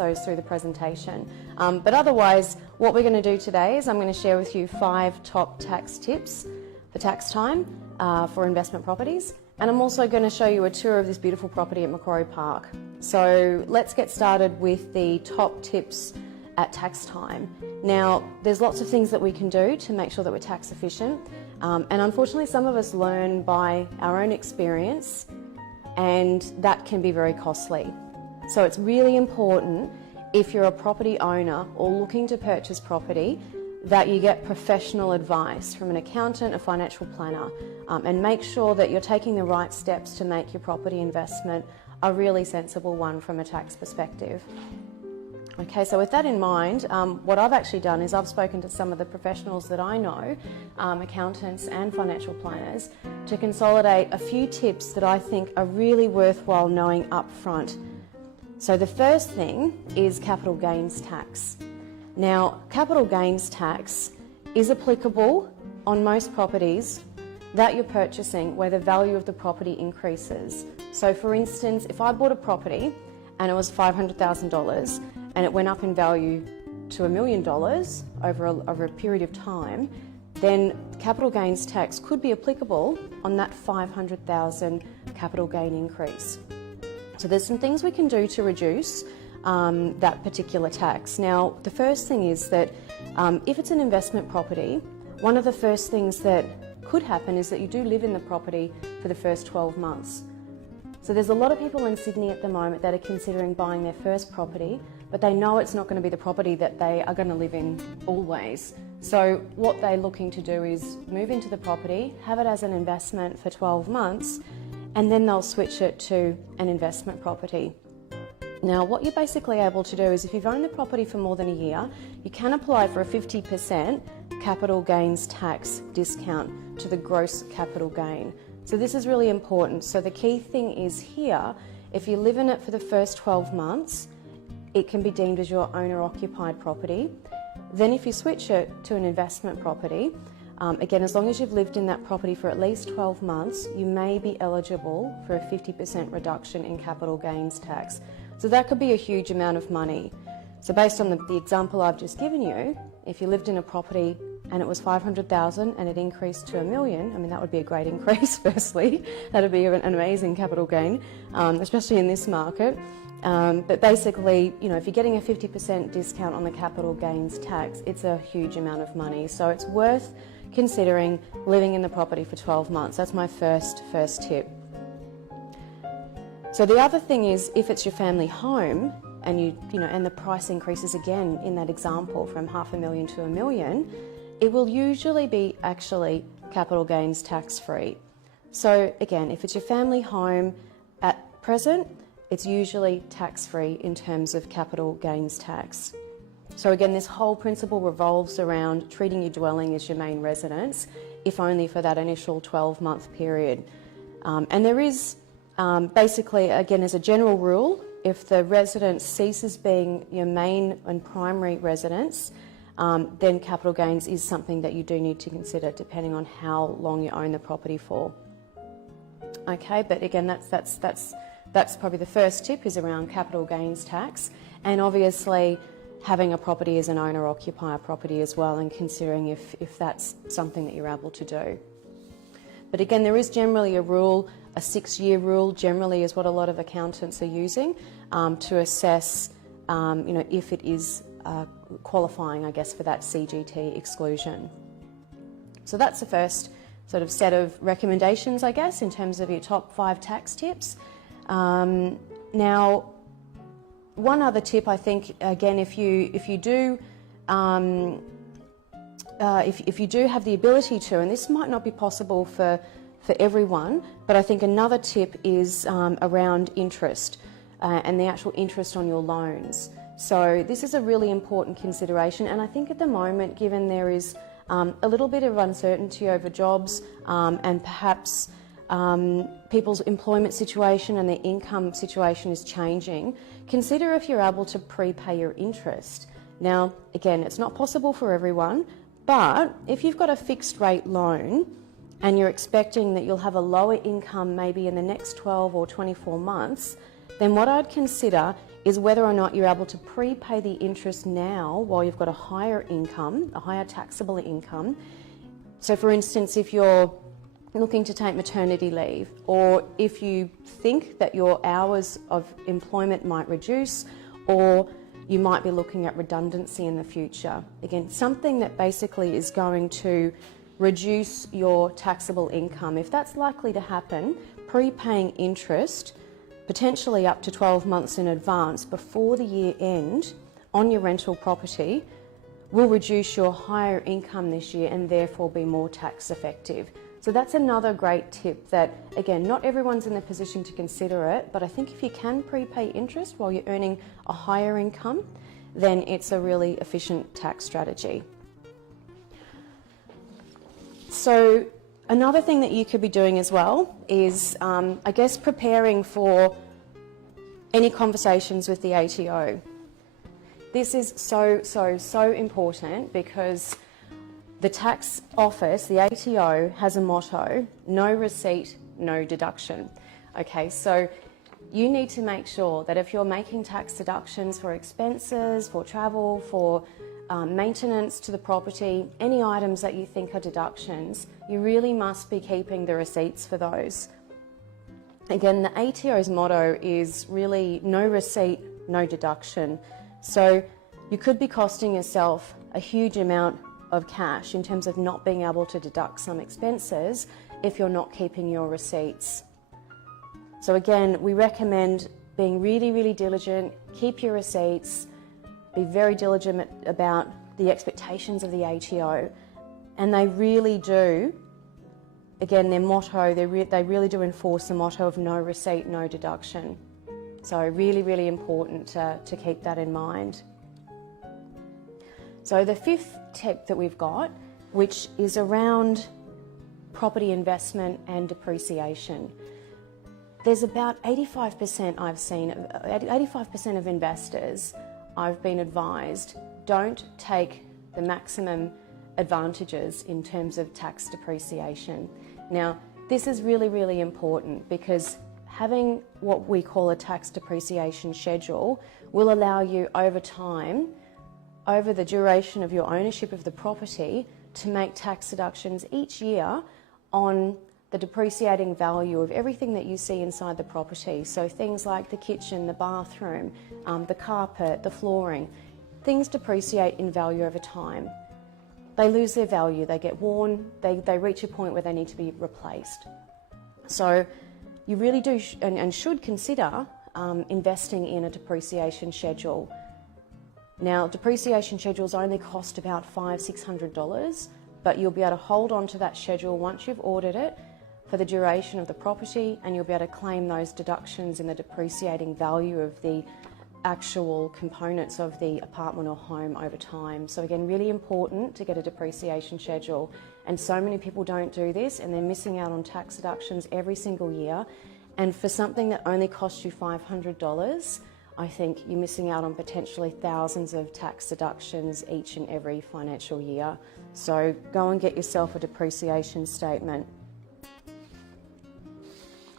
those through the presentation. But otherwise, what we're going to do today is I'm going to share with you 5 top tax tips for tax time for investment properties. And I'm also going to show you a tour of this beautiful property at Macquarie Park. So let's get started with the top tips at tax time. Now, there's lots of things that we can do to make sure that we're tax efficient. And unfortunately, some of us learn by our own experience, and that can be very costly. So it's really important, if you're a property owner or looking to purchase property, that you get professional advice from an accountant, a financial planner, and make sure that you're taking the right steps to make your property investment a really sensible one from a tax perspective. Okay, so with that in mind, what I've actually done is I've spoken to some of the professionals that I know, accountants and financial planners, to consolidate a few tips that I think are really worthwhile knowing up front. So the first thing is capital gains tax. Now, capital gains tax is applicable on most properties that you're purchasing where the value of the property increases. So for instance, if I bought a property and it was $500,000 and it went up in value to $1 million over a period of time, then capital gains tax could be applicable on that $500,000 capital gain increase. So there's some things we can do to reduce that particular tax. Now, the first thing is that if it's an investment property, one of the first things that could happen is that you do live in the property for the first 12 months. So there's a lot of people in Sydney at the moment that are considering buying their first property, but they know it's not going to be the property that they are going to live in always. So what they're looking to do is move into the property, have it as an investment for 12 months, and then they'll switch it to an investment property. Now, what you're basically able to do is, if you've owned the property for more than a year, you can apply for a 50% capital gains tax discount to the gross capital gain. So this is really important. So the key thing is here, if you live in it for the first 12 months, it can be deemed as your owner-occupied property. Then if you switch it to an investment property, again, as long as you've lived in that property for at least 12 months, you may be eligible for a 50% reduction in capital gains tax. So that could be a huge amount of money. So based on the example I've just given you, if you lived in a property and it was $500,000 and it increased to $1 million, I mean, that would be a great increase, firstly. That would be an amazing capital gain, especially in this market. But basically, you know, if you're getting a 50% discount on the capital gains tax, it's a huge amount of money. So it's worth considering living in the property for 12 months. That's my first tip. So the other thing is, if it's your family home and and the price increases again in that example from $500,000 to $1 million, it will usually be actually capital gains tax free. So again, if it's your family home at present, it's usually tax free in terms of capital gains tax. So again, this whole principle revolves around treating your dwelling as your main residence, if only for that initial 12-month period. And there is basically, again, as a general rule, if the residence ceases being your main and primary residence, then capital gains is something that you do need to consider depending on how long you own the property for. Okay, but again, that's probably the first tip, is around capital gains tax, and obviously having a property as an owner-occupier property as well, and considering if that's something that you're able to do. But again, there is generally a rule, a 6-year rule generally is what a lot of accountants are using to assess if it is qualifying, I guess, for that CGT exclusion. So that's the first sort of set of recommendations, I guess, in terms of your top 5 tax tips. Now, one other tip, I think, again, if you do have the ability to, and this might not be possible for everyone, but I think another tip is around interest and the actual interest on your loans. So this is a really important consideration, and I think at the moment, given there is a little bit of uncertainty over jobs and perhaps people's employment situation and their income situation is changing, consider if you're able to prepay your interest. Now, again, it's not possible for everyone, but if you've got a fixed rate loan and you're expecting that you'll have a lower income maybe in the next 12 or 24 months, then what I'd consider is whether or not you're able to prepay the interest now while you've got a higher income, a higher taxable income. So for instance, if you're looking to take maternity leave, or if you think that your hours of employment might reduce, or you might be looking at redundancy in the future. Again, something that basically is going to reduce your taxable income. If that's likely to happen, prepaying interest, potentially up to 12 months in advance before the year end on your rental property, will reduce your higher income this year and therefore be more tax effective. So that's another great tip that, again, not everyone's in the position to consider it, but I think if you can prepay interest while you're earning a higher income, then it's a really efficient tax strategy. So another thing that you could be doing as well is, I guess, preparing for any conversations with the ATO. This is so important because the tax office, the ATO, has a motto: no receipt, no deduction. Okay, so you need to make sure that if you're making tax deductions for expenses, for travel, for maintenance to the property, any items that you think are deductions, you really must be keeping the receipts for those. Again, the ATO's motto is really no receipt, no deduction. So you could be costing yourself a huge amount of cash in terms of not being able to deduct some expenses if you're not keeping your receipts. So again, we recommend being really diligent, keep your receipts, be very diligent about the expectations of the ATO, and they really do, again, their motto, they really do enforce the motto of no receipt, no deduction. So really important to keep that in mind. So the fifth tip that we've got, which is around property investment and depreciation. There's about 85% I've seen, 85% of investors I've been advised don't take the maximum advantages in terms of tax depreciation. Now, this is really important because having what we call a tax depreciation schedule will allow you over time, over the duration of your ownership of the property, to make tax deductions each year on the depreciating value of everything that you see inside the property. So things like the kitchen, the bathroom, the carpet, the flooring, things depreciate in value over time. They lose their value, they get worn, they reach a point where they need to be replaced. So you really do and should consider investing in a depreciation schedule. Now, depreciation schedules only cost about $500–600, but you'll be able to hold on to that schedule once you've ordered it for the duration of the property, and you'll be able to claim those deductions in the depreciating value of the actual components of the apartment or home over time. So again, really important to get a depreciation schedule. And so many people don't do this, and they're missing out on tax deductions every single year. And for something that only costs you $500, I think you're missing out on potentially thousands of tax deductions each and every financial year. So go and get yourself a depreciation statement.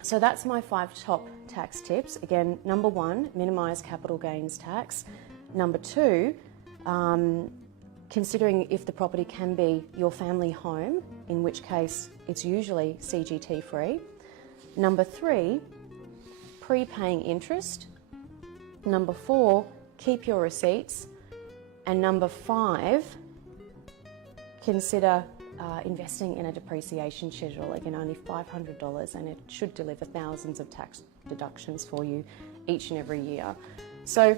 So that's my 5 top tax tips. Again, number 1, minimise capital gains tax. Number 2, considering if the property can be your family home, in which case it's usually CGT free. Number 3, prepaying interest. Number 4, keep your receipts. And number 5, consider investing in a depreciation schedule. Again, only $500, and it should deliver thousands of tax deductions for you each and every year. So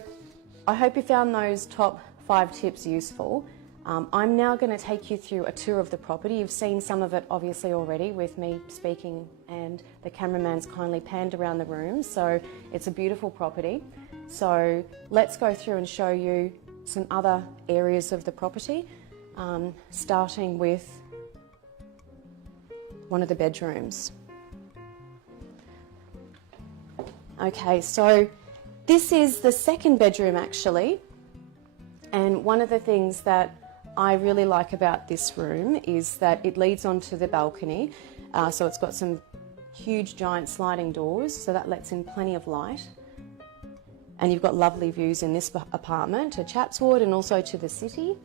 I hope you found those top 5 tips useful. I'm now going to take you through a tour of the property. You've seen some of it obviously already with me speaking, and the cameraman's kindly panned around the room. So it's a beautiful property. So let's go through and show you some other areas of the property, starting with one of the bedrooms. Okay, so this is the second bedroom actually, and one of the things that I really like about this room is that it leads onto the balcony. So it's got some huge giant sliding doors, so that lets in plenty of light. And you've got lovely views in this apartment to Chatswood and also to the city.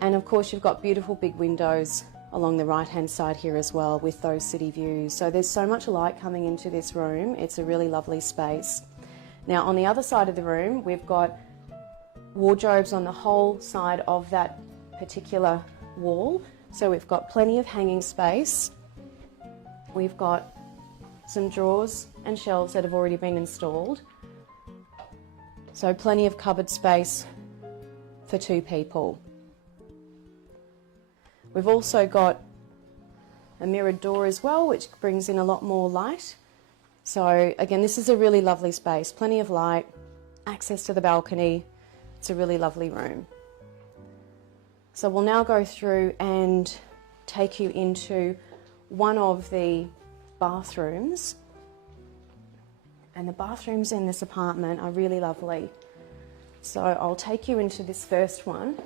And of course you've got beautiful big windows along the right hand side here as well with those city views. So there's so much light coming into this room. It's a really lovely space. Now on the other side of the room we've got wardrobes on the whole side of that particular wall. So we've got plenty of hanging space. We've got some drawers and shelves that have already been installed. So plenty of cupboard space for 2 people. We've also got a mirrored door as well, which brings in a lot more light. So again, this is a really lovely space, plenty of light, access to the balcony. It's a really lovely room. So we'll now go through and take you into one of the bathrooms. And the bathrooms in this apartment are really lovely. So I'll take you into this first one,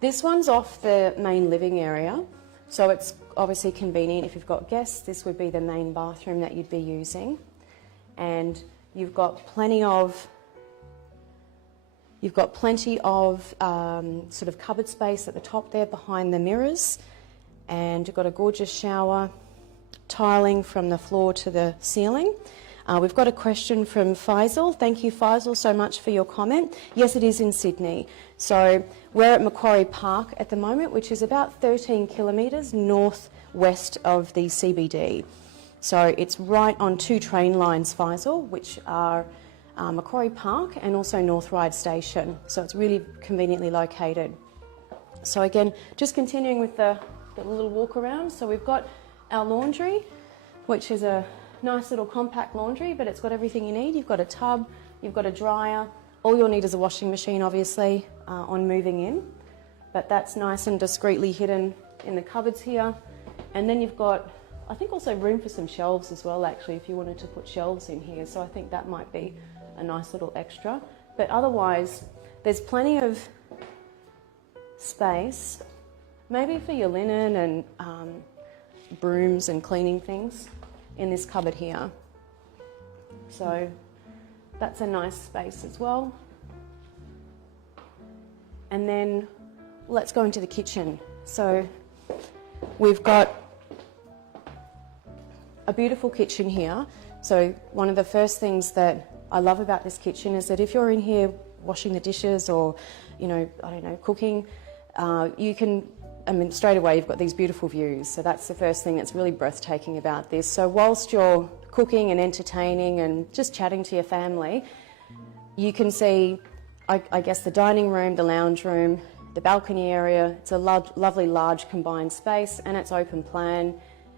this one's off the main living area. So it's obviously convenient if you've got guests. This would be the main bathroom that you'd be using. And you've got plenty of sort of cupboard space at the top there behind the mirrors, and you've got a gorgeous shower, tiling from the floor to the ceiling. We've got a question from Faisal. Thank you, Faisal, so much for your comment. Yes, it is in Sydney. So we're at Macquarie Park at the moment, which is about 13 kilometres northwest of the CBD. So it's right on 2 train lines, Faisal, which are Macquarie Park and also North Ryde Station. So it's really conveniently located. So again, just continuing with the little walk around. So we've got our laundry, which is a nice little compact laundry, but it's got everything you need. You've got a tub, you've got a dryer. All you'll need is a washing machine, obviously, on moving in. But that's nice and discreetly hidden in the cupboards here. And then you've got, I think, also room for some shelves as well, actually, if you wanted to put shelves in here. So I think that might be a nice little extra. But otherwise, there's plenty of space, maybe for your linen and brooms and cleaning things in this cupboard here. So that's a nice space as well. And then let's go into the kitchen. So we've got a beautiful kitchen here. So one of the first things that I love about this kitchen is that if you're in here washing the dishes or, cooking, you can, straight away you've got these beautiful views. So that's the first thing that's really breathtaking about this. So whilst you're cooking and entertaining and just chatting to your family, you can see, I guess, the dining room, the lounge room, the balcony area. It's a lovely large combined space, and it's open plan,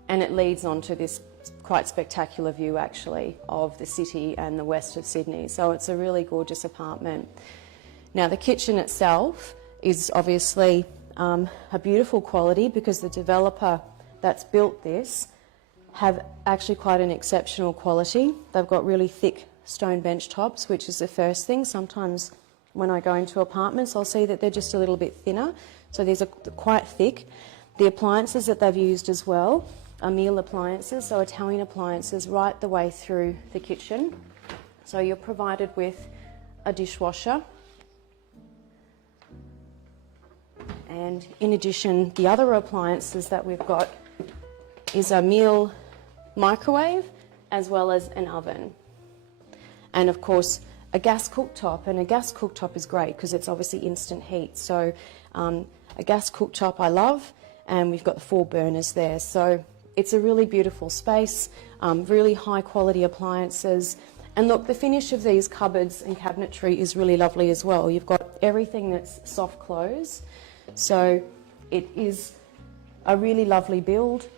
and it leads onto this quite spectacular view actually of the city and the west of Sydney. So it's a really gorgeous apartment. Now the kitchen itself is obviously a beautiful quality because the developer that's built this have actually quite an exceptional quality. They've got really thick stone bench tops, which is the first thing. Sometimes when I go into apartments, I'll see that they're just a little bit thinner. So these are quite thick. The appliances that they've used as well are Miele appliances, so Italian appliances right the way through the kitchen. So you're provided with a dishwasher. And in addition, the other appliances that we've got is a Miele microwave as well as an oven. And of course, a gas cooktop. And a gas cooktop is great because it's obviously instant heat. So a gas cooktop I love, and we've got the 4 burners there. So it's a really beautiful space, really high quality appliances. And look, the finish of these cupboards and cabinetry is really lovely as well. You've got everything that's soft close. So it is a really lovely build,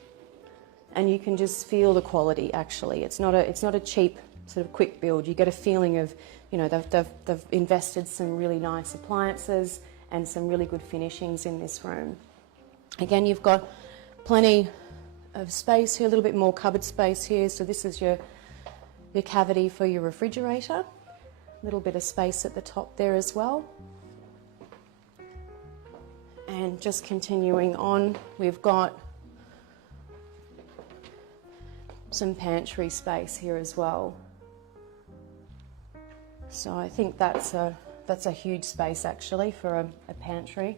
and you can just feel the quality actually. It's not a cheap sort of quick build. You get a feeling of, they've invested some really nice appliances and some really good finishings in this room. Again, you've got plenty of space here, a little bit more cupboard space here. So this is your cavity for your refrigerator. A little bit of space at the top there as well. And just continuing on, we've got some pantry space here as well. So I think that's a huge space actually for a pantry.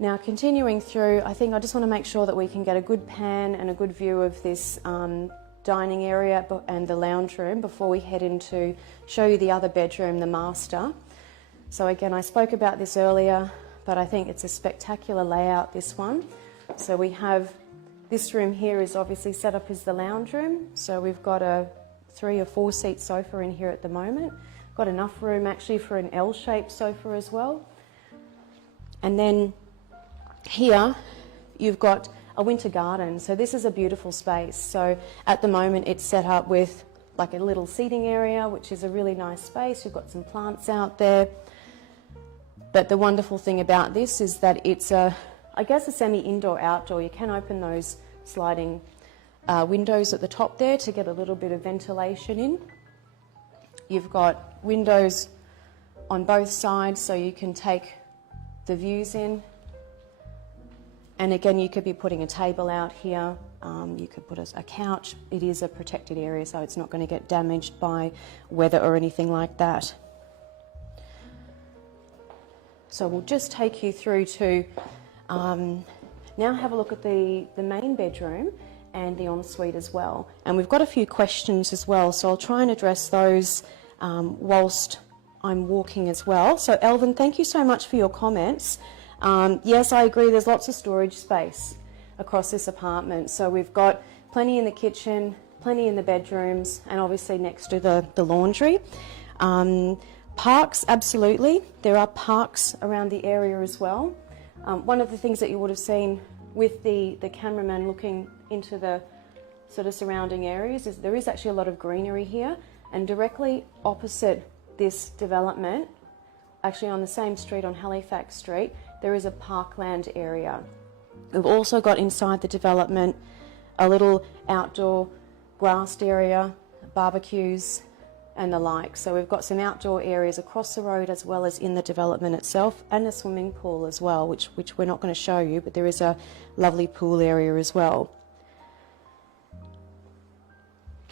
Now continuing through, I think I just want to make sure that we can get a good pan and a good view of this dining area and the lounge room before we head into show you the other bedroom, the master. So again, I spoke about this earlier, but I think it's a spectacular layout, this one. So we have this room here is obviously set up as the lounge room. So we've got a 3 or 4 seat sofa in here at the moment. Got enough room actually for an L-shaped sofa as well. And then here you've got a winter garden. So this is a beautiful space. So at the moment it's set up with like a little seating area, which is a really nice space. You've got some plants out there. But the wonderful thing about this is that it's I guess a semi-indoor outdoor. You can open those sliding windows at the top there to get a little bit of ventilation in. You've got windows on both sides so you can take the views in. And again, you could be putting a table out here. You could put a couch. It is a protected area, so it's not going to get damaged by weather or anything like that. So we'll just take you through to now have a look at the main bedroom and the ensuite as well. And we've got a few questions as well, so I'll try and address those whilst I'm walking as well. So Elvin, thank you so much for your comments. Yes, I agree, there's lots of storage space across this apartment. So we've got plenty in the kitchen, plenty in the bedrooms, and obviously next to the laundry. Parks, absolutely. There are parks around the area as well. One of the things that you would have seen with the cameraman looking into the sort of surrounding areas is there is actually a lot of greenery here, and directly opposite this development, actually on the same street, on Halifax Street, there is a parkland area. We've also got inside the development a little outdoor grassed area, barbecues, and the like. So we've got some outdoor areas across the road as well as in the development itself, and a swimming pool as well, which we're not going to show you, but there is a lovely pool area as well.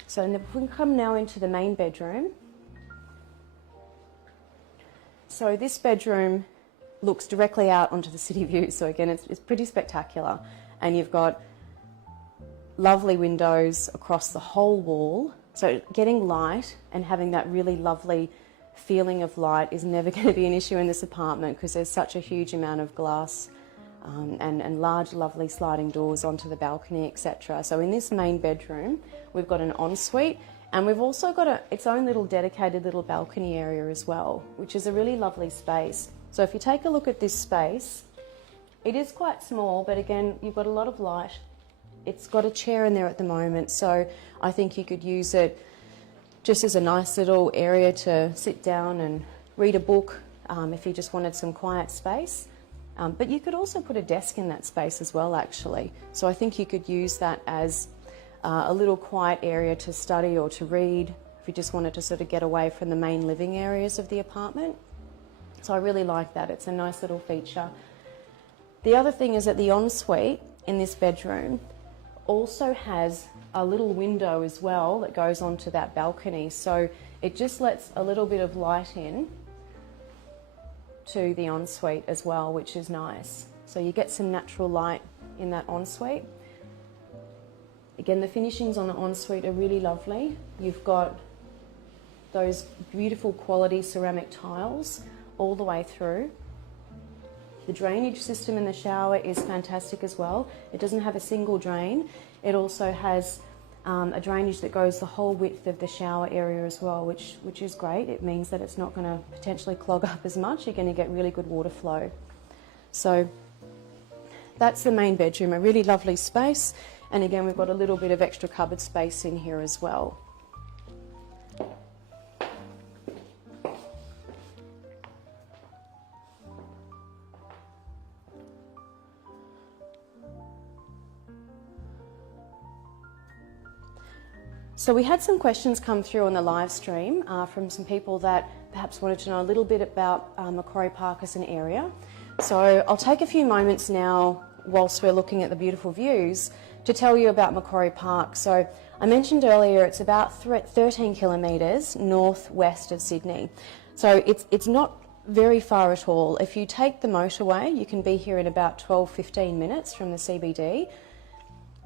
So if we can come now into the main bedroom. So this bedroom looks directly out onto the city view. So again, it's pretty spectacular. And you've got lovely windows across the whole wall. So getting light and having that really lovely feeling of light is never going to be an issue in this apartment because there's such a huge amount of glass and large lovely sliding doors onto the balcony, etc. So in this main bedroom we've got an ensuite, and we've also got its own little dedicated little balcony area as well, which is a really lovely space. So if you take a look at this space, it is quite small, but again you've got a lot of light. It's got a chair in there at the moment, so I think you could use it just as a nice little area to sit down and read a book if you just wanted some quiet space. But you could also put a desk in that space as well, actually. So I think you could use that as a little quiet area to study or to read if you just wanted to sort of get away from the main living areas of the apartment. So I really like that. It's a nice little feature. The other thing is that the ensuite in this bedroom also has a little window as well that goes onto that balcony, so it just lets a little bit of light in to the ensuite as well, which is nice. So you get some natural light in that ensuite. Again, the finishings on the ensuite are really lovely. You've got those beautiful quality ceramic tiles all the way through. The drainage system in the shower is fantastic as well. It doesn't have a single drain. It also has a drainage that goes the whole width of the shower area as well, which is great. It means that it's not going to potentially clog up as much. You're going to get really good water flow. So that's the main bedroom, a really lovely space. And again, we've got a little bit of extra cupboard space in here as well. So we had some questions come through on the live stream from some people that perhaps wanted to know a little bit about Macquarie Park as an area. So I'll take a few moments now whilst we're looking at the beautiful views to tell you about Macquarie Park. So I mentioned earlier it's about 13 kilometres northwest of Sydney. So it's not very far at all. If you take the motorway, you can be here in about 12-15 minutes from the CBD.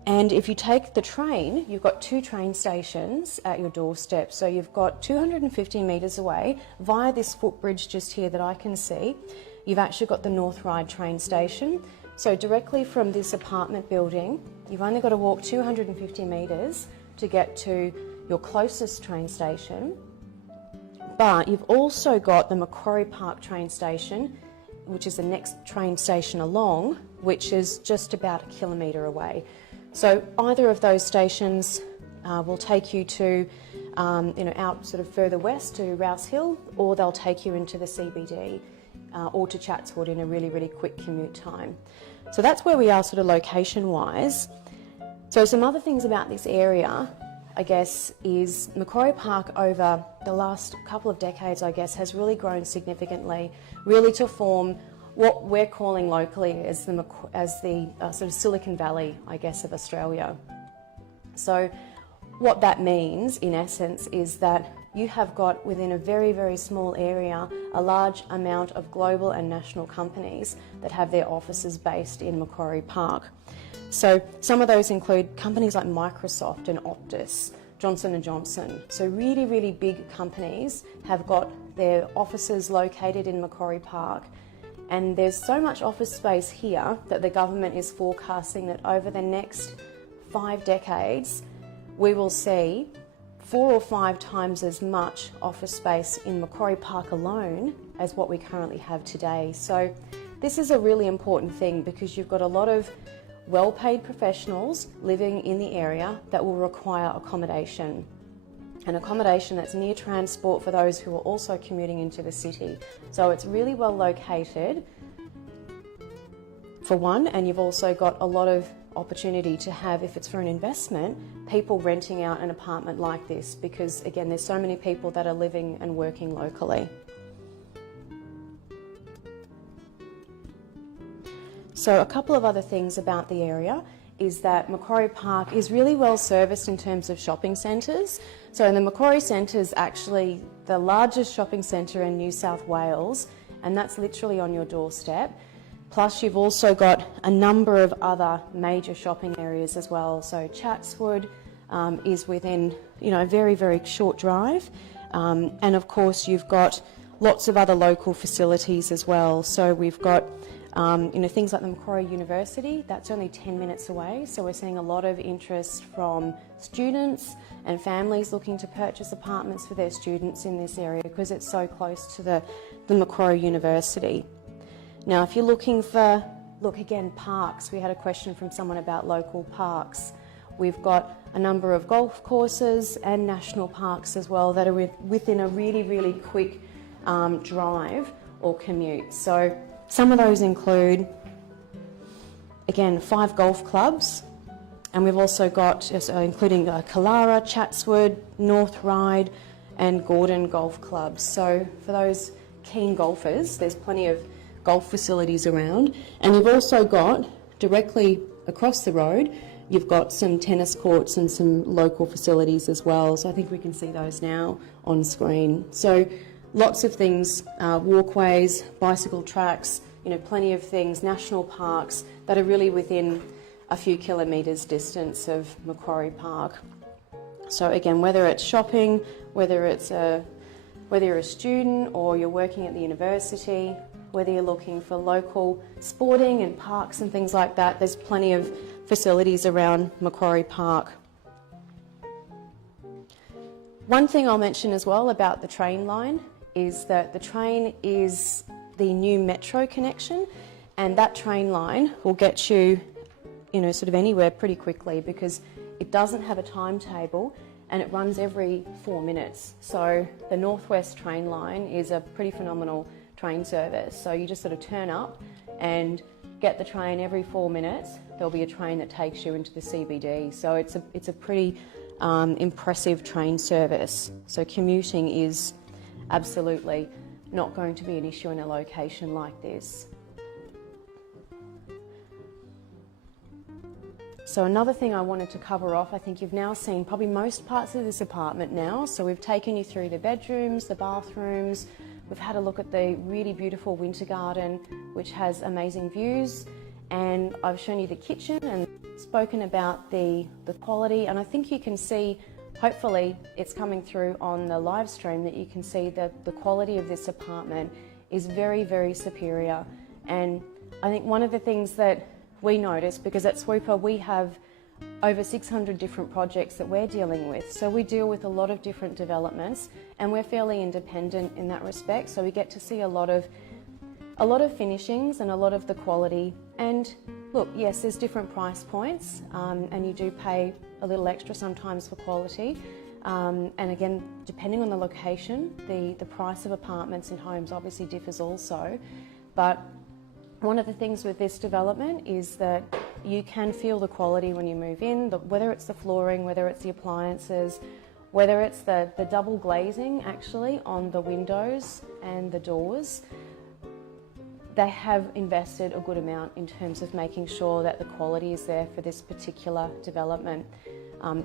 And if you take the train, you've got 2 train stations at your doorstep. So you've got 250 metres away via this footbridge just here that I can see. You've actually got the North Ryde train station. So directly from this apartment building, you've only got to walk 250 metres to get to your closest train station. But you've also got the Macquarie Park train station, which is the next train station along, which is just about 1 kilometre away. So either of those stations will take you to, out sort of further west to Rouse Hill, or they'll take you into the CBD or to Chatswood in a really, really quick commute time. So that's where we are sort of location-wise. So some other things about this area, I guess, is Macquarie Park over the last couple of decades, I guess, has really grown significantly, really to form what we're calling locally as the sort of Silicon Valley, I guess, of Australia. So what that means, in essence, is that you have got within a very, very small area a large amount of global and national companies that have their offices based in Macquarie Park. So some of those include companies like Microsoft and Optus, Johnson & Johnson. So really, really big companies have got their offices located in Macquarie Park. And there's so much office space here that the government is forecasting that over the next 5 decades, we will see 4 or 5 times as much office space in Macquarie Park alone as what we currently have today. So this is a really important thing because you've got a lot of well-paid professionals living in the area that will require accommodation. And accommodation that's near transport for those who are also commuting into the city. So it's really well located, for one, and you've also got a lot of opportunity to have, if it's for an investment, people renting out an apartment like this because, again, there's so many people that are living and working locally. So a couple of other things about the area is that Macquarie Park is really well serviced in terms of shopping centres. So the Macquarie Centre is actually the largest shopping centre in New South Wales, and that's literally on your doorstep. Plus you've also got a number of other major shopping areas as well. So Chatswood is within a very, very short drive. And of course you've got lots of other local facilities as well. So we've got things like the Macquarie University, that's only 10 minutes away. So we're seeing a lot of interest from students and families looking to purchase apartments for their students in this area because it's so close to the Macquarie University. Now, if you're looking for, parks. We had a question from someone about local parks. We've got a number of golf courses and national parks as well that are within a really, really quick drive or commute. So some of those include, again, 5 golf clubs, and we've also got, including Killara, Chatswood, North Ryde and Gordon golf clubs. So for those keen golfers, there's plenty of golf facilities around. And you've also got, directly across the road, you've got some tennis courts and some local facilities as well. So I think we can see those now on screen. So lots of things, walkways, bicycle tracks, plenty of things, national parks that are really within a few kilometres distance of Macquarie Park. So again, whether it's shopping, whether you're a student or you're working at the university, whether you're looking for local sporting and parks and things like that, there's plenty of facilities around Macquarie Park. One thing I'll mention as well about the train line is that the train is the new metro connection, and that train line will get you, sort of anywhere pretty quickly because it doesn't have a timetable and it runs every 4 minutes. So the Northwest train line is a pretty phenomenal train service. So you just sort of turn up and get the train every 4 minutes. There'll be a train that takes you into the CBD. So it's a pretty impressive train service. So commuting is absolutely not going to be an issue in a location like this. So another thing I wanted to cover off, I think you've now seen probably most parts of this apartment now. So we've taken you through the bedrooms, the bathrooms, we've had a look at the really beautiful winter garden, which has amazing views. And I've shown you the kitchen and spoken about the quality. And I think you can see, hopefully it's coming through on the live stream, that you can see that the quality of this apartment is very, very superior. And I think one of the things that we notice, because at Swooper we have over 600 different projects that we're dealing with. So we deal with a lot of different developments and we're fairly independent in that respect. So we get to see a lot of finishings and a lot of the quality. And look, yes, there's different price points and you do pay a little extra sometimes for quality. And again, depending on the location, the price of apartments and homes obviously differs also. But one of the things with this development is that you can feel the quality when you move in, whether it's the flooring, whether it's the appliances, whether it's the double glazing actually on the windows and the doors. They have invested a good amount in terms of making sure that the quality is there for this particular development.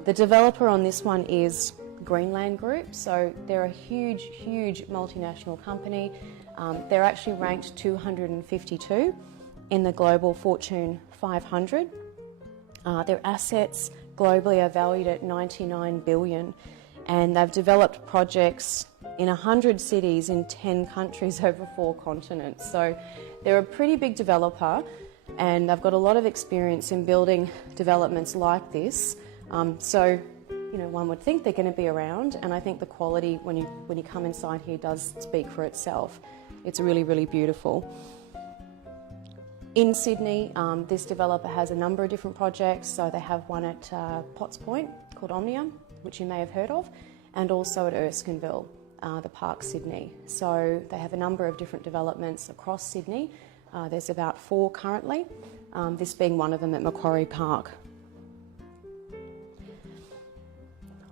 The developer on this one is Greenland Group, so they're a huge, huge multinational company. They're actually ranked 252 in the global Fortune 500. Their assets globally are valued at 99 billion, and they've developed projects in 100 cities in 10 countries over 4 continents. So they're a pretty big developer and they've got a lot of experience in building developments like this. So, you know, one would think they're going to be around, and I think the quality when you come inside here does speak for itself. It's really, really beautiful. In Sydney, this developer has a number of different projects. So they have one at Potts Point called Omnium, which you may have heard of, and also at Erskineville, the Park Sydney. So they have a number of different developments across Sydney. There's about 4 currently, this being one of them at Macquarie Park.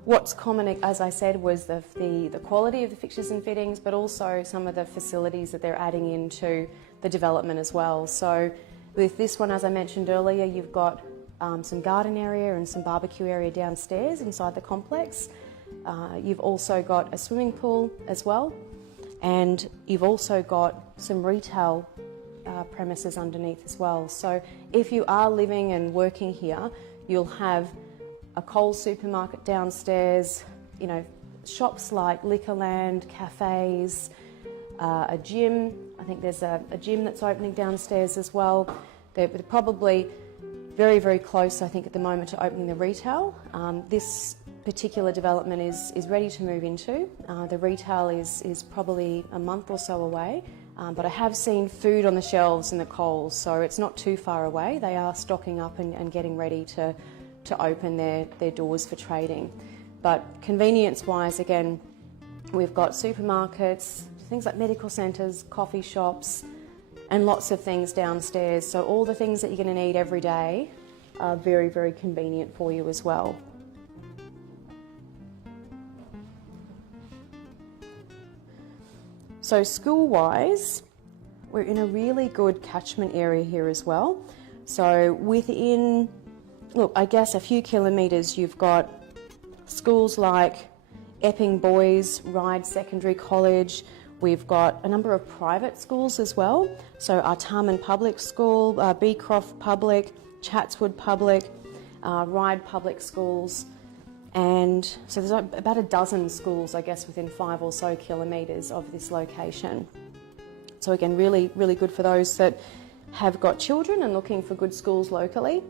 What's common, as I said, was the quality of the fixtures and fittings, but also some of the facilities that they're adding into the development as well. So with this one, as I mentioned earlier, you've got some garden area and some barbecue area downstairs inside the complex. You've also got a swimming pool as well, and you've also got some retail premises underneath as well. So if you are living and working here, you'll have a Coles supermarket downstairs, you know, shops like Liquorland, cafes, a gym. I think there's a gym that's opening downstairs as well. They're probably very, very close, I think, at the moment to opening the retail. This particular development is ready to move into. The retail is probably a month or so away, but I have seen food on the shelves in the Coles, so it's not too far away. They are stocking up and getting ready to open their doors for trading. But convenience-wise, again, we've got supermarkets, things like medical centres, coffee shops, and lots of things downstairs. So all the things that you're going to need every day are very, very convenient for you as well. So school-wise, we're in a really good catchment area here as well. So within, look, I guess a few kilometres, you've got schools like Epping Boys, Ryde Secondary College. We've got a number of private schools as well. So Artarmon Public School, Beecroft Public, Chatswood Public, Ryde Public Schools. And so there's about a dozen schools, I guess, within 5 or so kilometres of this location. So again, really, really good for those that have got children and looking for good schools locally.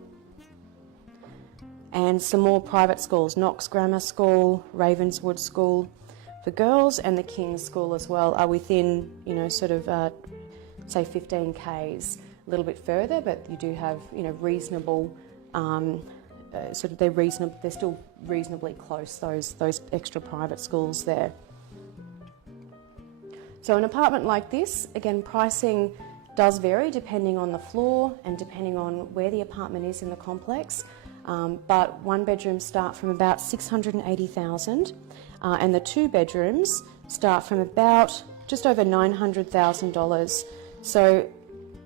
And some more private schools, Knox Grammar School, Ravenswood School for girls, and the King's School as well are within, you know, sort of, say 15 k's, a little bit further, but you do have, you know, reasonable, sort of they're still reasonably close, those extra private schools there. So an apartment like this, again, pricing does vary depending on the floor and depending on where the apartment is in the complex. But 1 bedrooms start from about $680,000 and the 2 bedrooms start from about just over $900,000. So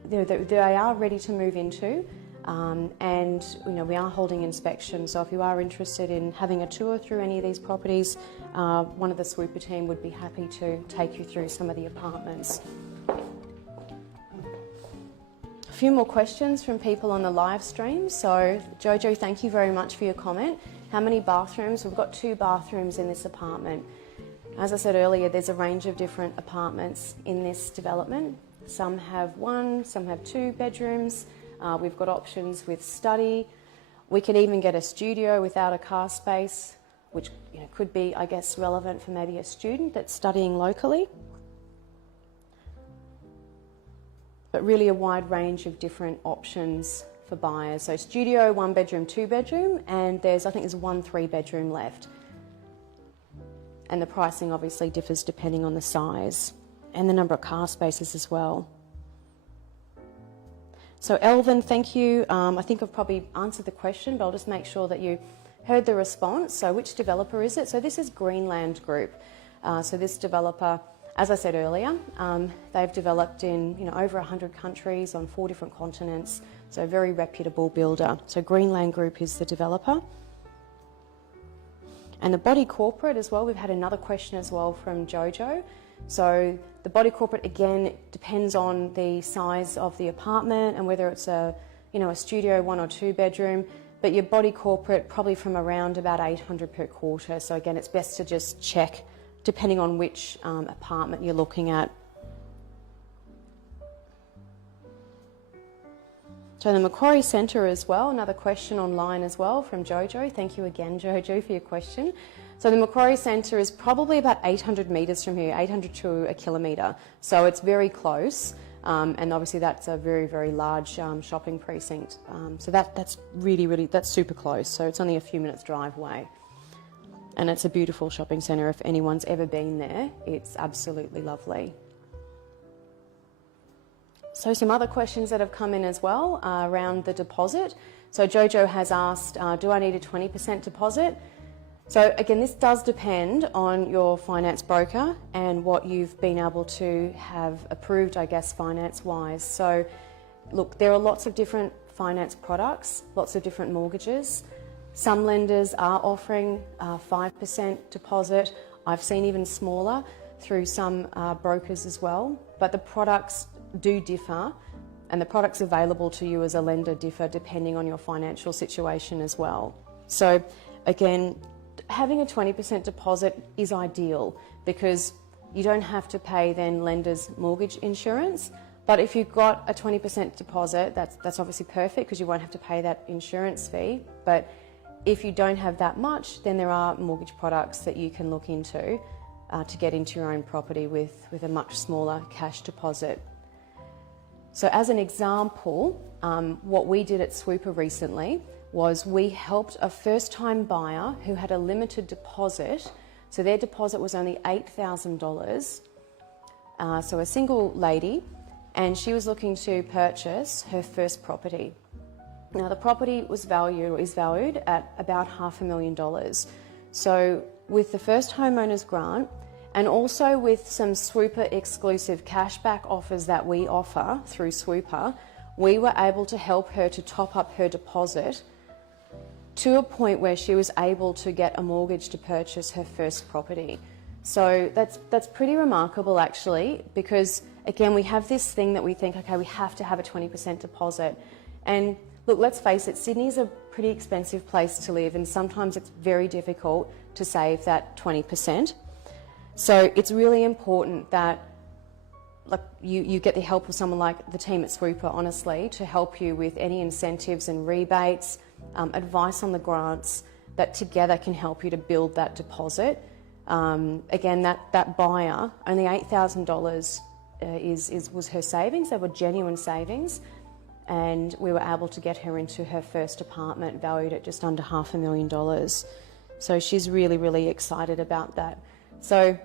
they are ready to move into. And we are holding inspections, so if you are interested in having a tour through any of these properties, one of the Swooper team would be happy to take you through some of the apartments. A few more questions from people on the live stream. So Jojo, thank you very much for your comment. How many bathrooms? We've got 2 bathrooms in this apartment. As I said earlier, there's a range of different apartments in this development. Some have 1, some have 2 bedrooms. We've got options with study. We can even get a studio without a car space, which could be, I guess, relevant for maybe a student that's studying locally. But really a wide range of different options for buyers. So studio, 1 bedroom, 2 bedroom, and I think there's 1 3-bedroom left. And the pricing obviously differs depending on the size and the number of car spaces as well. So Elvin, thank you. I think I've probably answered the question, but I'll just make sure that you heard the response. So which developer is it? So this is Greenland Group. So this developer, as I said earlier, they've developed in over 100 countries on 4 different continents. So a very reputable builder. So Greenland Group is the developer. And the body corporate as well, we've had another question as well from Jojo. So the body corporate, again, depends on the size of the apartment and whether it's a studio, 1 or 2 bedroom, but your body corporate probably from around about 800 per quarter. So again, it's best to just check depending on which apartment you're looking at. So the Macquarie Centre as well, another question online as well from Jojo. Thank you again, Jojo, for your question. So the Macquarie Centre is probably about 800 metres from here, 800 to a kilometre. So it's very close, and obviously that's a very, very large shopping precinct. So that's that's super close. So it's only a few minutes drive away. And it's a beautiful shopping centre. If anyone's ever been there, it's absolutely lovely. So some other questions that have come in as well around the deposit. So Jojo has asked, do I need a 20% deposit? So again, this does depend on your finance broker and what you've been able to have approved, I guess, finance-wise. So look, there are lots of different finance products, lots of different mortgages. Some lenders are offering 5% deposit. I've seen even smaller through some brokers as well, but the products do differ, and the products available to you as a lender differ depending on your financial situation as well. So again, having a 20% deposit is ideal because you don't have to pay then lender's mortgage insurance. But if you've got a 20% deposit, that's obviously perfect because you won't have to pay that insurance fee. But if you don't have that much, then there are mortgage products that you can look into to get into your own property with a much smaller cash deposit. So as an example, what we did at Swooper recently was we helped a first-time buyer who had a limited deposit. So their deposit was only $8,000. So a single lady, and she was looking to purchase her first property. Now the property is valued at about $500,000. So with the first homeowners grant, and also with some Swooper exclusive cashback offers that we offer through Swooper, we were able to help her to top up her deposit to a point where she was able to get a mortgage to purchase her first property. So that's pretty remarkable actually, because again, we have this thing that we think, okay, we have to have a 20% deposit. And look, let's face it, Sydney's a pretty expensive place to live, and sometimes it's very difficult to save that 20%. So it's really important that you get the help of someone like the team at Swooper, honestly, to help you with any incentives and rebates, advice on the grants that together can help you to build that deposit. Again, that buyer, only $8,000 was her savings. They were genuine savings, and we were able to get her into her first apartment valued at just under $500,000. So she's really, really excited about that. So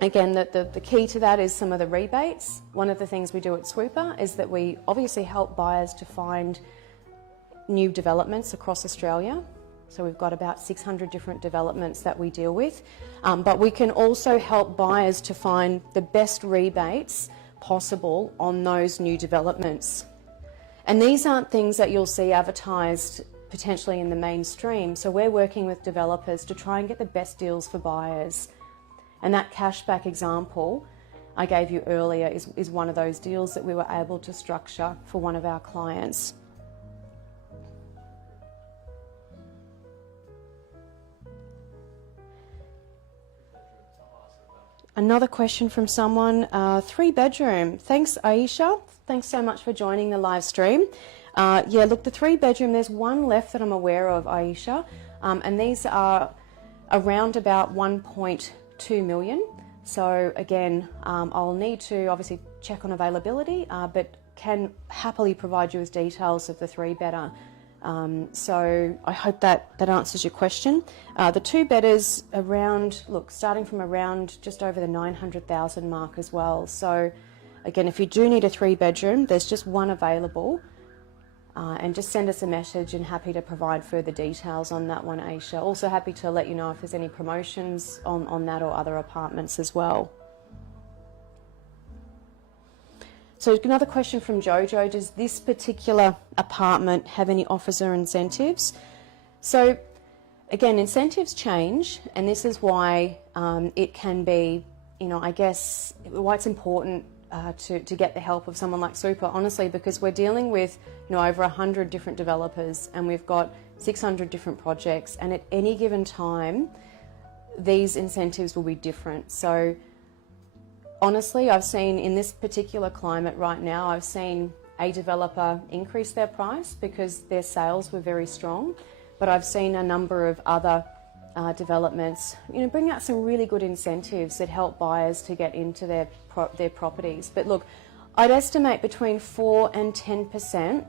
again, the key to that is some of the rebates. One of the things we do at Swooper is that we obviously help buyers to find new developments across Australia. So we've got about 600 different developments that we deal with. But we can also help buyers to find the best rebates possible on those new developments. And these aren't things that you'll see advertised potentially in the mainstream. So we're working with developers to try and get the best deals for buyers. And that cashback example I gave you earlier is one of those deals that we were able to structure for one of our clients. Another question from someone, 3-bedroom. Thanks, Aisha. Thanks so much for joining the live stream. Yeah, look, the 3-bedroom, there's one left that I'm aware of, Aisha, and these are around about 1.2 million. So again, I'll need to obviously check on availability, but can happily provide you with details of the 3-bedder. So I hope that answers your question. The 2-bedders around, look, starting from around just over the 900,000 mark as well. So again, if you do need a 3-bedroom, there's just one available. And just send us a message, and happy to provide further details on that one, Aisha. Also happy to let you know if there's any promotions on that or other apartments as well. So another question from Jojo, does this particular apartment have any offers or incentives? So again, incentives change, and this is why it can be, I guess, why it's important to get the help of someone like Super, honestly, because we're dealing with over 100 different developers, and we've got 600 different projects, and at any given time these incentives will be different. So honestly, I've seen in this particular climate right now, I've seen a developer increase their price because their sales were very strong, but I've seen a number of other developments bring out some really good incentives that help buyers to get into their properties. But look, I'd estimate between 4 and 10%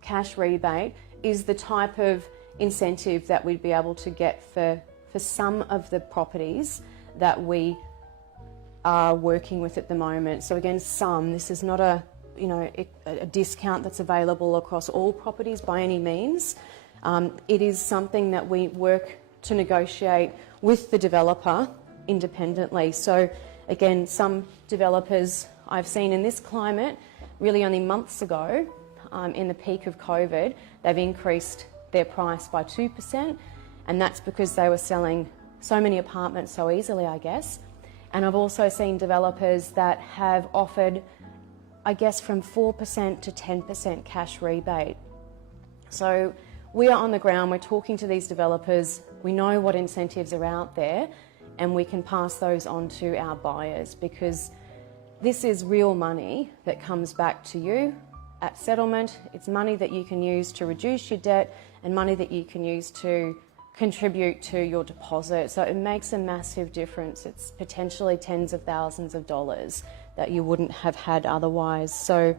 cash rebate is the type of incentive that we'd be able to get for some of the properties that we are working with at the moment. So again, this is not a discount that's available across all properties by any means. It is something that we work to negotiate with the developer independently. So again, some developers I've seen in this climate, really only months ago, in the peak of COVID, they've increased their price by 2%, and that's because they were selling so many apartments so easily, I guess. And I've also seen developers that have offered, I guess, from 4% to 10% cash rebate. So we are on the ground, we're talking to these developers, we know what incentives are out there, and we can pass those on to our buyers, because this is real money that comes back to you at settlement. It's money that you can use to reduce your debt and money that you can use to contribute to your deposit. So it makes a massive difference. It's potentially tens of thousands of dollars that you wouldn't have had otherwise. So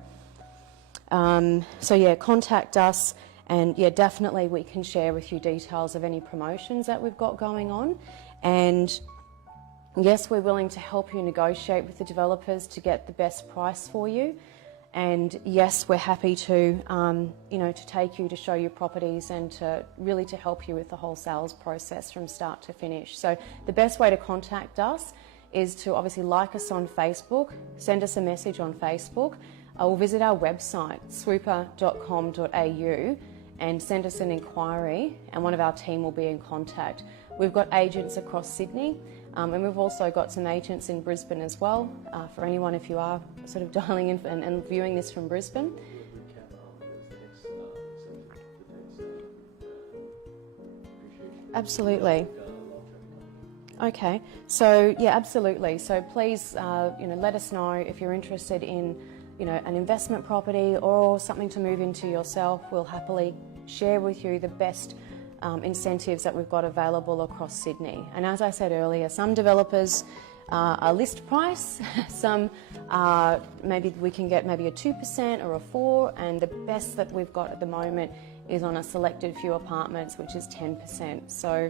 yeah, contact us, and yeah, definitely we can share with you details of any promotions that we've got going on. And yes, we're willing to help you negotiate with the developers to get the best price for you. And yes, we're happy to, to take you to show you properties and to really to help you with the whole sales process from start to finish. So the best way to contact us is to obviously like us on Facebook, send us a message on Facebook, or visit our website, swooper.com.au, and send us an inquiry, and one of our team will be in contact. We've got agents across Sydney, and we've also got some agents in Brisbane as well, for anyone if you are sort of dialing in and viewing this from Brisbane. Absolutely. Okay, so yeah, absolutely. So please, let us know if you're interested in, an investment property or something to move into yourself. We'll happily share with you the best incentives that we've got available across Sydney. And as I said earlier, some developers are list price, some maybe we can get maybe a 2% or a 4%, and the best that we've got at the moment is on a selected few apartments, which is 10%. So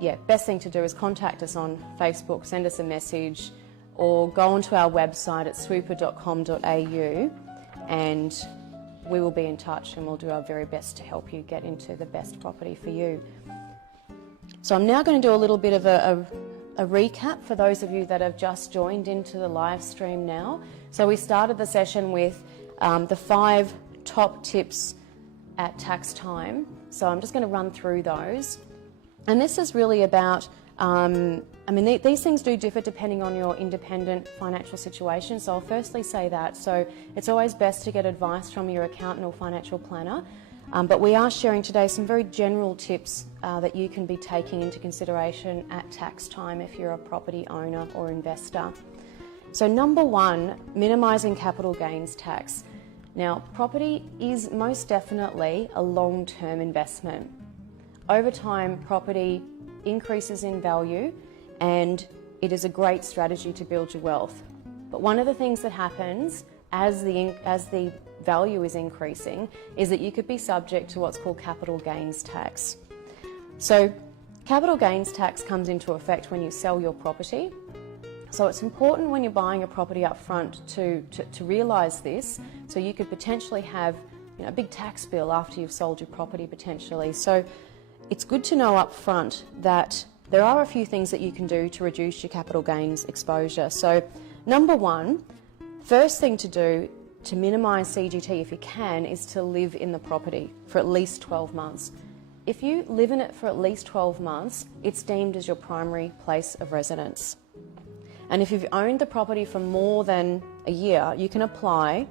yeah, best thing to do is contact us on Facebook, send us a message, or go onto our website at swooper.com.au, and we will be in touch and we'll do our very best to help you get into the best property for you. So I'm now going to do a little bit of a recap for those of you that have just joined into the live stream now. So we started the session with the 5 top tips at tax time. So I'm just going to run through those. And this is really about, these things do differ depending on your independent financial situation. So I'll firstly say that. So it's always best to get advice from your accountant or financial planner. But we are sharing today some very general tips that you can be taking into consideration at tax time if you're a property owner or investor. So number 1, minimising capital gains tax. Now, property is most definitely a long-term investment. Over time, property increases in value and it is a great strategy to build your wealth. But one of the things that happens as the value is increasing is that you could be subject to what's called capital gains tax. So capital gains tax comes into effect when you sell your property. So it's important when you're buying a property up front to realise this, so you could potentially have a big tax bill after you've sold your property potentially. So it's good to know up front that there are a few things that you can do to reduce your capital gains exposure. So number 1, first thing to do to minimise CGT if you can is to live in the property for at least 12 months. If you live in it for at least 12 months, it's deemed as your primary place of residence. And if you've owned the property for more than a year, you can apply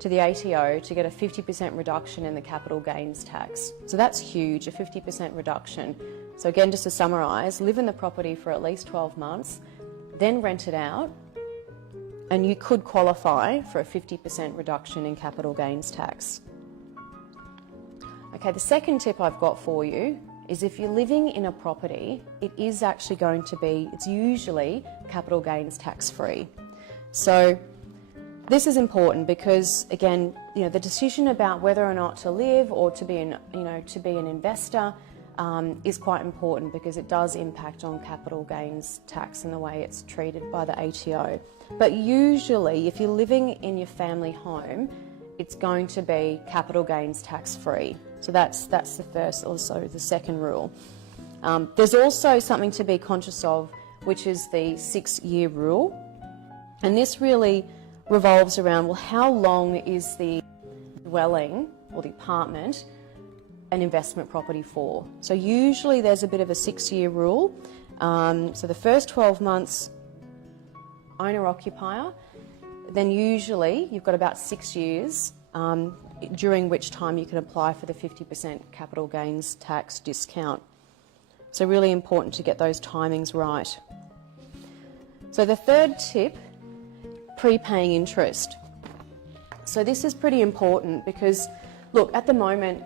to the ATO to get a 50% reduction in the capital gains tax. So that's huge, a 50% reduction. So again, just to summarise, live in the property for at least 12 months, then rent it out, and you could qualify for a 50% reduction in capital gains tax. Okay, the second tip I've got for you is if you're living in a property, it is actually going to be, it's usually capital gains tax free. So this is important because, again, the decision about whether or not to live or to be an investor is quite important because it does impact on capital gains tax and the way it's treated by the ATO. But usually, if you're living in your family home, it's going to be capital gains tax free. So that's the first, also the second rule. There's also something to be conscious of, which is the 6-year rule. And this really revolves around, well, how long is the dwelling or the apartment an investment property for? So usually there's a bit of a 6-year rule. So the first 12 months, owner-occupier, then usually you've got about 6 years during which time you can apply for the 50% capital gains tax discount. So really important to get those timings right. So the third tip, prepaying interest. So this is pretty important because, look, at the moment,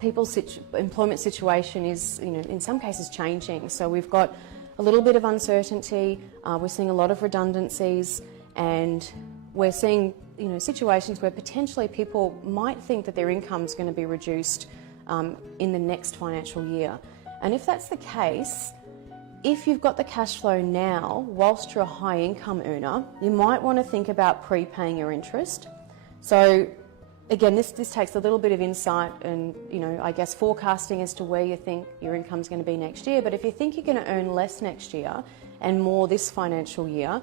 people's employment situation is, in some cases changing. So we've got a little bit of uncertainty, we're seeing a lot of redundancies, and we're seeing situations where potentially people might think that their income is going to be reduced in the next financial year. And if that's the case, if you've got the cash flow now, whilst you're a high income earner, you might want to think about prepaying your interest. So again, this takes a little bit of insight and, I guess forecasting as to where you think your income's going to be next year. But if you think you're going to earn less next year and more this financial year,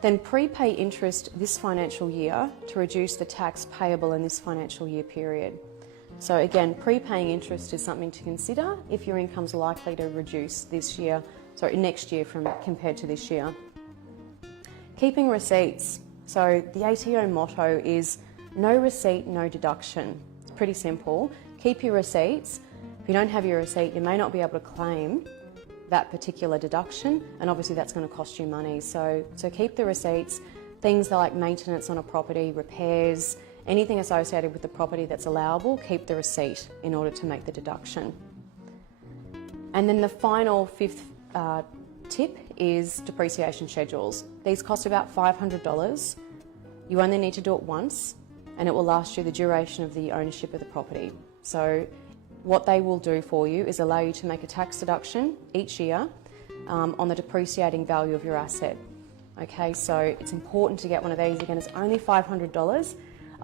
then prepay interest this financial year to reduce the tax payable in this financial year period. So again, prepaying interest is something to consider if your income's likely to reduce next year compared to this year. Keeping receipts. So the ATO motto is no receipt, no deduction. It's pretty simple. Keep your receipts. If you don't have your receipt, you may not be able to claim that particular deduction, and obviously that's going to cost you money. So keep the receipts. Things like maintenance on a property, repairs, anything associated with the property that's allowable, keep the receipt in order to make the deduction. And then the final fifth tip is depreciation schedules. These cost about $500. You only need to do it once, and it will last you the duration of the ownership of the property. So what they will do for you is allow you to make a tax deduction each year on the depreciating value of your asset. Okay, so it's important to get one of these. Again, it's only $500.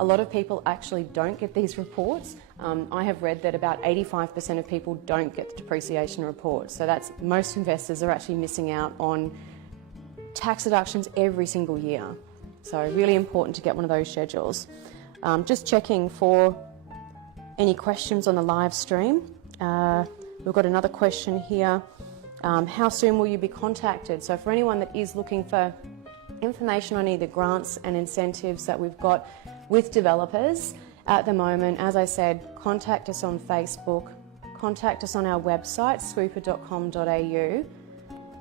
A lot of people actually don't get these reports. I have read that about 85% of people don't get the depreciation report. So that's, most investors are actually missing out on tax deductions every single year. So really important to get one of those schedules. Just checking for any questions on the live stream. We've got another question here. How soon will you be contacted? So for anyone that is looking for information on either grants and incentives that we've got with developers at the moment, as I said, contact us on Facebook, contact us on our website, swooper.com.au,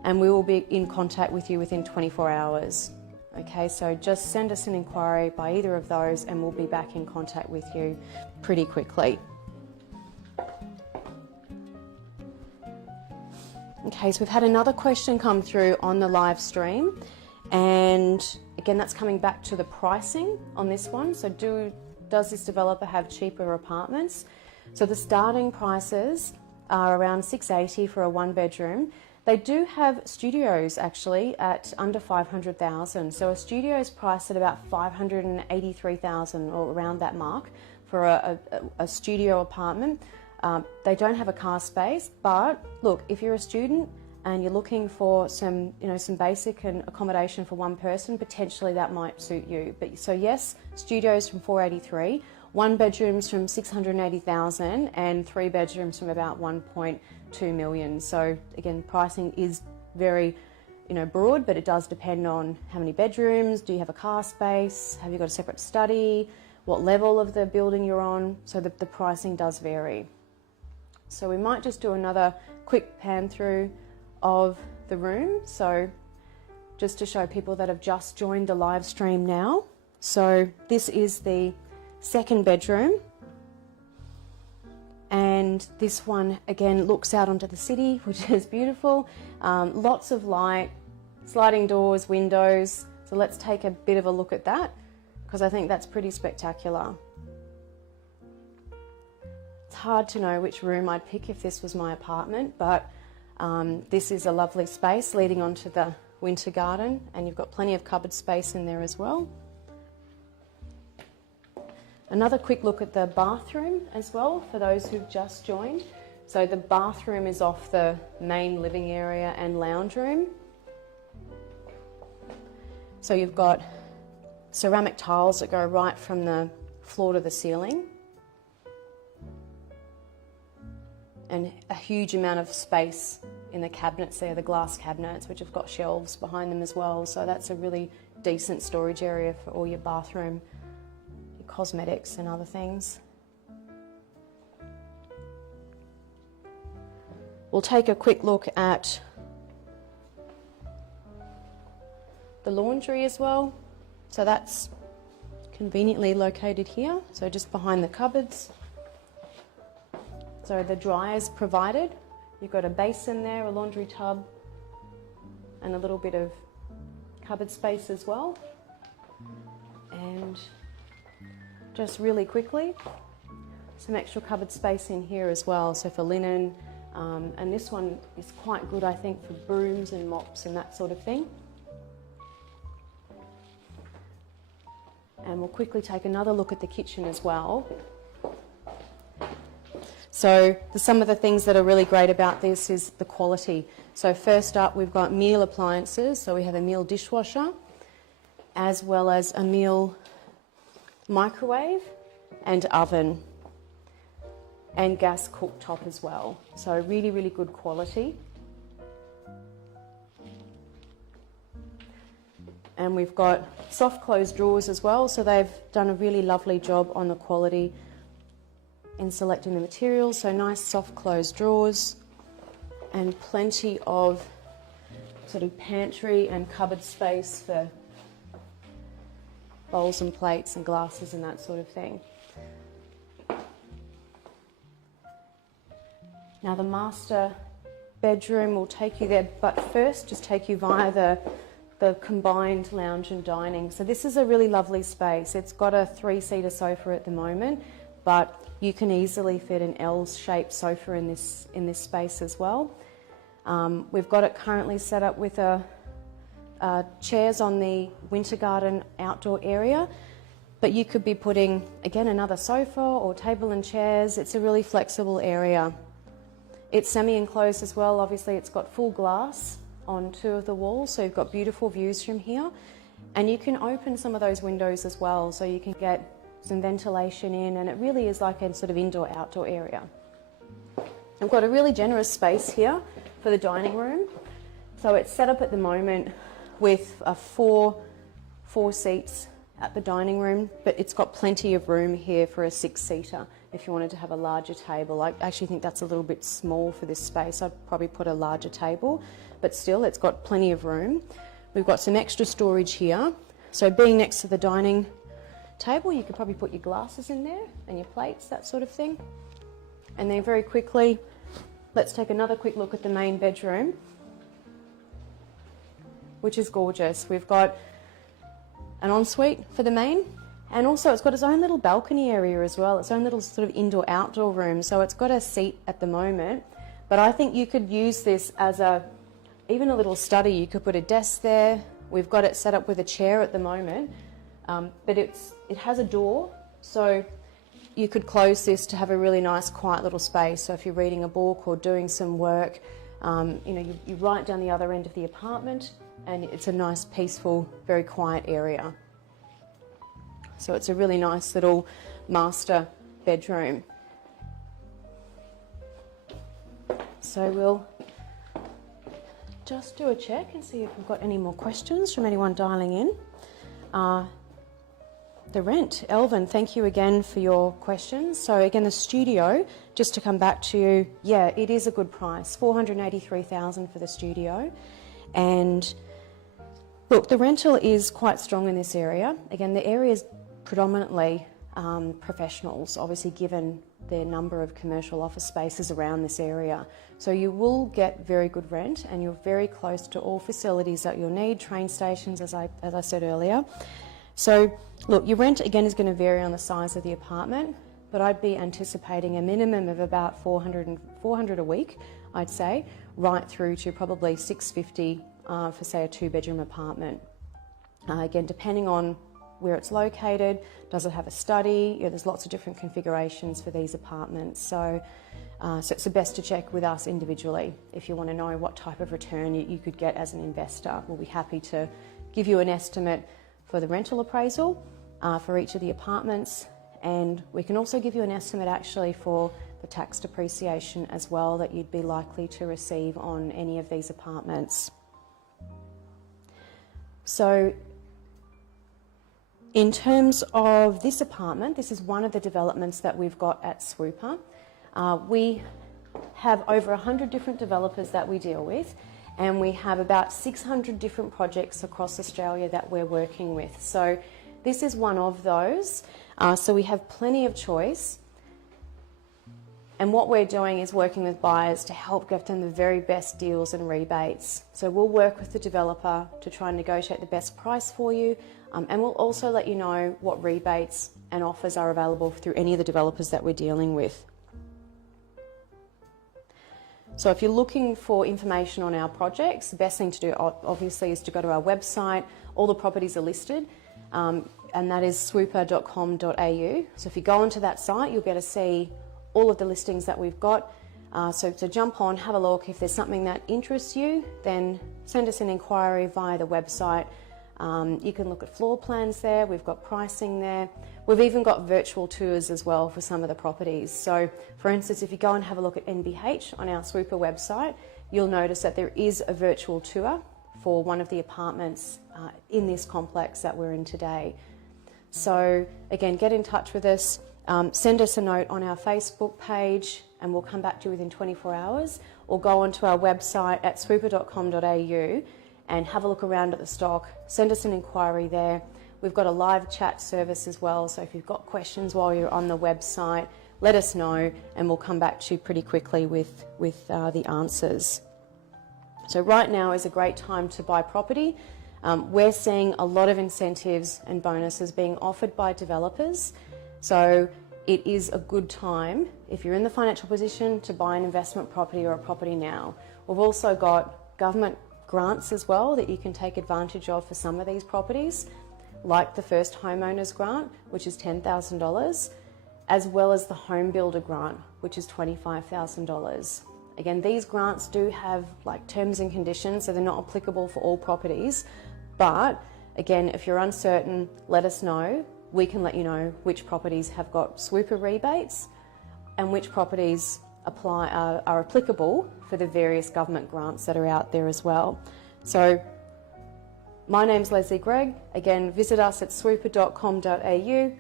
and we will be in contact with you within 24 hours. Okay, so just send us an inquiry by either of those and we'll be back in contact with you pretty quickly. Okay, so we've had another question come through on the live stream, and again that's coming back to the pricing on this one. So does this developer have cheaper apartments? So the starting prices are around $680 for a one bedroom. They do have studios actually at under $500,000. So a studio is priced at about $583,000 or around that mark for a studio apartment. They don't have a car space, but look, if you're a student and you're looking for some basic accommodation for one person, potentially that might suit you. But so yes, studios from $483, one bedrooms from $680,000, and three bedrooms from about $1.2 million. So again, pricing is very broad, but it does depend on how many bedrooms, do you have a car space, have you got a separate study, what level of the building you're on. So the pricing does vary. So we might just do another quick pan through of the room. So just to show people that have just joined the live stream now. So this is the second bedroom. And this one again looks out onto the city, which is beautiful. Lots of light, sliding doors, windows. So let's take a bit of a look at that because I think that's pretty spectacular. It's hard to know which room I'd pick if this was my apartment, but this is a lovely space leading onto the winter garden, and you've got plenty of cupboard space in there as well. Another quick look at the bathroom as well for those who've just joined. So the bathroom is off the main living area and lounge room. So you've got ceramic tiles that go right from the floor to the ceiling, and a huge amount of space in the cabinets there, the glass cabinets, which have got shelves behind them as well. So that's a really decent storage area for all your bathroom, your cosmetics and other things. We'll take a quick look at the laundry as well. So that's conveniently located here, so just behind the cupboards. So the dryer's provided. You've got a basin there, a laundry tub, and a little bit of cupboard space as well. And just really quickly, some extra cupboard space in here as well, so for linen. And this one is quite good, I think, for brooms and mops and that sort of thing. And we'll quickly take another look at the kitchen as well. So some of the things that are really great about this is the quality. So first up, we've got meal appliances. So we have a meal dishwasher, as well as a meal microwave and oven, and gas cooktop as well. So really, really good quality. And we've got soft close drawers as well. So they've done a really lovely job on the quality in selecting the materials. So nice soft closed drawers and plenty of sort of pantry and cupboard space for bowls and plates and glasses and that sort of thing. Now the master bedroom will take you there, but first just take you via the combined lounge and dining. So this is a really lovely space. It's got a 3-seater sofa at the moment, but you can easily fit an L-shaped sofa in this space as well. We've got it currently set up with chairs on the winter garden outdoor area, but you could be putting, again, another sofa or table and chairs. It's a really flexible area. It's semi-enclosed as well. Obviously, it's got full glass on 2 of the walls, so you've got beautiful views from here. And you can open some of those windows as well, so you can get some ventilation in, and it really is like a sort of indoor-outdoor area. I've got a really generous space here for the dining room. So it's set up at the moment with four seats at the dining room, but it's got plenty of room here for a 6-seater if you wanted to have a larger table. I actually think that's a little bit small for this space. I'd probably put a larger table, but still it's got plenty of room. We've got some extra storage here. So being next to the dining table, you could probably put your glasses in there and your plates, that sort of thing. And then very quickly, let's take another quick look at the main bedroom, which is gorgeous. We've got an ensuite for the main, and also it's got its own little balcony area as well, its own little sort of indoor-outdoor room. So it's got a seat at the moment, but I think you could use this as even a little study. You could put a desk there. We've got it set up with a chair at the moment, but it has a door, so you could close this to have a really nice quiet little space. So if you're reading a book or doing some work, you right down the other end of the apartment, and it's a nice, peaceful, very quiet area. So it's a really nice little master bedroom. So we'll just do a check and see if we've got any more questions from anyone dialing in. The rent. Elvin, thank you again for your questions. So again, the studio, just to come back to you, yeah, it is a good price, $483,000 for the studio. And look, the rental is quite strong in this area. Again, the area is predominantly professionals, obviously given the number of commercial office spaces around this area. So you will get very good rent, and you're very close to all facilities that you'll need, train stations, as I said earlier. So look, your rent again is going to vary on the size of the apartment, but I'd be anticipating a minimum of about $400 a week, I'd say, right through to probably $650 for say a 2-bedroom apartment. Again, depending on where it's located, does it have a study? There's lots of different configurations for these apartments. So it's the best to check with us individually if you want to know what type of return you could get as an investor. We'll be happy to give you an estimate for the rental appraisal for each of the apartments, and we can also give you an estimate actually for the tax depreciation as well that you'd be likely to receive on any of these apartments. So in terms of this apartment, this is one of the developments that we've got at Swooper. We have over 100 different developers that we deal with, and we have about 600 different projects across Australia that we're working with. So this is one of those. So we have plenty of choice. And what we're doing is working with buyers to help get them the very best deals and rebates. So we'll work with the developer to try and negotiate the best price for you, and we'll also let you know what rebates and offers are available through any of the developers that we're dealing with. So if you're looking for information on our projects, the best thing to do obviously is to go to our website. All the properties are listed, and that is swooper.com.au. So if you go onto that site, you'll be able to see all of the listings that we've got. So jump on, have a look. If there's something that interests you, then send us an inquiry via the website. You can look at floor plans there. We've got pricing there. We've even got virtual tours as well for some of the properties. So for instance, if you go and have a look at NBH on our Swooper website, you'll notice that there is a virtual tour for one of the apartments in this complex that we're in today. So again, get in touch with us. Send us a note on our Facebook page and we'll come back to you within 24 hours, or go onto our website at swooper.com.au and have a look around at the stock. Send us an inquiry there. We've got a live chat service as well, so if you've got questions while you're on the website, let us know and we'll come back to you pretty quickly with the answers. So right now is a great time to buy property. We're seeing a lot of incentives and bonuses being offered by developers. So it is a good time, if you're in the financial position, to buy an investment property or a property now. We've also got government grants as well that you can take advantage of for some of these properties, like the First Homeowners Grant, which is $10,000, as well as the Home Builder Grant, which is $25,000. Again, these grants do have terms and conditions, so they're not applicable for all properties. But again, if you're uncertain, let us know. we can let you know which properties have got super rebates and which properties are applicable for the various government grants that are out there as well. So my name's Leslie Gregg. Again, visit us at swooper.com.au.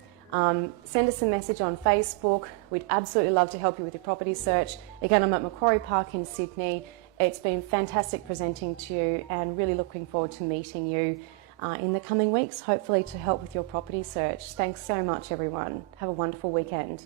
Send us a message on Facebook. We'd absolutely love to help you with your property search. Again, I'm at Macquarie Park in Sydney. It's been fantastic presenting to you and really looking forward to meeting you in the coming weeks, hopefully to help with your property search. Thanks so much, everyone. Have a wonderful weekend.